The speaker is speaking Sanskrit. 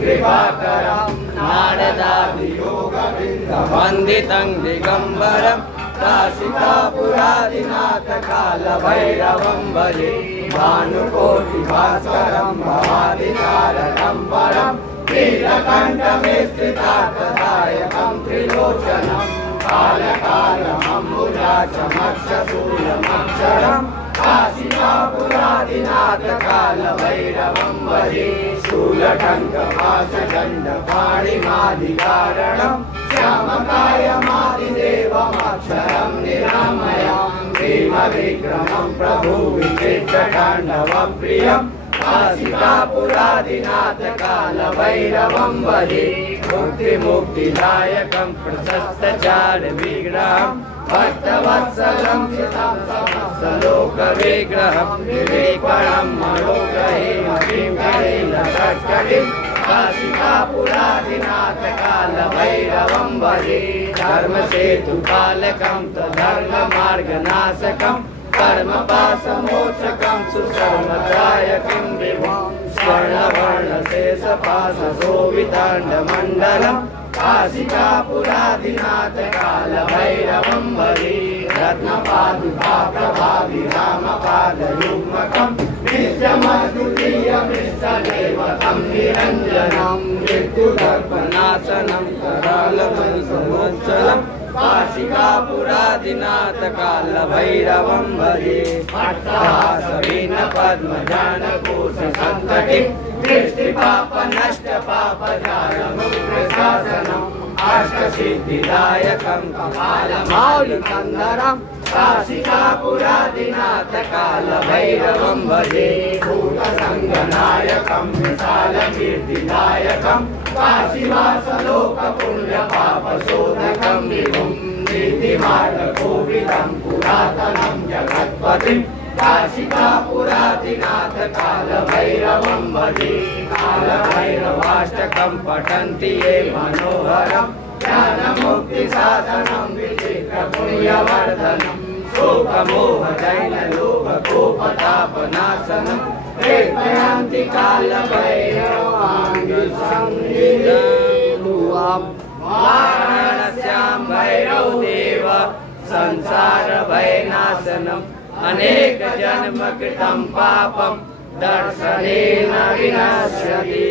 कृपाकरं नारदादियोगवृन्दवन्दितं दिगम्बरं काशिकापुरादिनाथकालभैरवं भजे भानुकोटिभास्करं भवादितारकं परं नीलकण्ठमिश्रितार्थदायकं त्रिलोचनं कालकालमम्बुजाक्षमक्षशूलमक्षरं काशिकापुरादिनाथकालभैरवं भजे शूलटङ्कपाशदण्डपाणिमादिकारणं श्यामकायमादिदेवमक्षरं निरामयं भीमविक्रमं प्रभुविचित्रताण्डवप्रियं काशिकापुरादिनाथकालभैरवं भजे मुक्तिमुक्तिदायकं प्रशस्तचारुविग्रहं भक्तवत्सलं सितं समस्तलोकविग्रहं विवेकणं मनोग्रहेमतिं करेलकट्कटिं काशिकापुरादिनाथकालभैरवं भजे धर्मसेतुपालकं तद्धर्ममार्गनाशकं कर्मपाशमोचकं सुशर्मदायकं विभुं स्वर्णवर्णशेषपाशशोभिताण्डमण्डलं काशिकापुरादिनाथकालभैरवं भजे रत्नपादुकाप्रभाविरामपादयुग्मकं नित्यमद्वितीयमिष्टदेवतं निरञ्जनं मृत्युदर्पनाशनं करालवंशमोच्चलं काशिकापुरादिनाथकालभैरवं भजे अट्टहासवीनपद्मजानकोशसन्ततिं दृष्टिपापनष्टपापजालमुग्रशासनम् अष्टसिद्धिदायकं कपालमौलिकन्धरं काशिकापुरादिनाथकालभैरवं भजे भूतसङ्गनायकं विशालकीर्तिदायकं काशीवासलोकपुण्यपापशोधकं विभुं नीतिमार्गकोविदं पुरातनं जगत्पतिं काशिकापुरादिनाथकालभैरवं भजे कालभैरवाष्टकं पठन्ति ये मनोहरं ज्ञानमुक्तिसाधनं विचित्रपुण्यवर्धनं शोकमोहदैन्यलोभकोपतापनाशनं प्रेरयन्ति कालभैरवाङ्गसंहितां वाराणस्यां भैरवदेव संसारभयनाशनम् अनेकजन्मकृतं पापं दर्शनेन विनश्यति।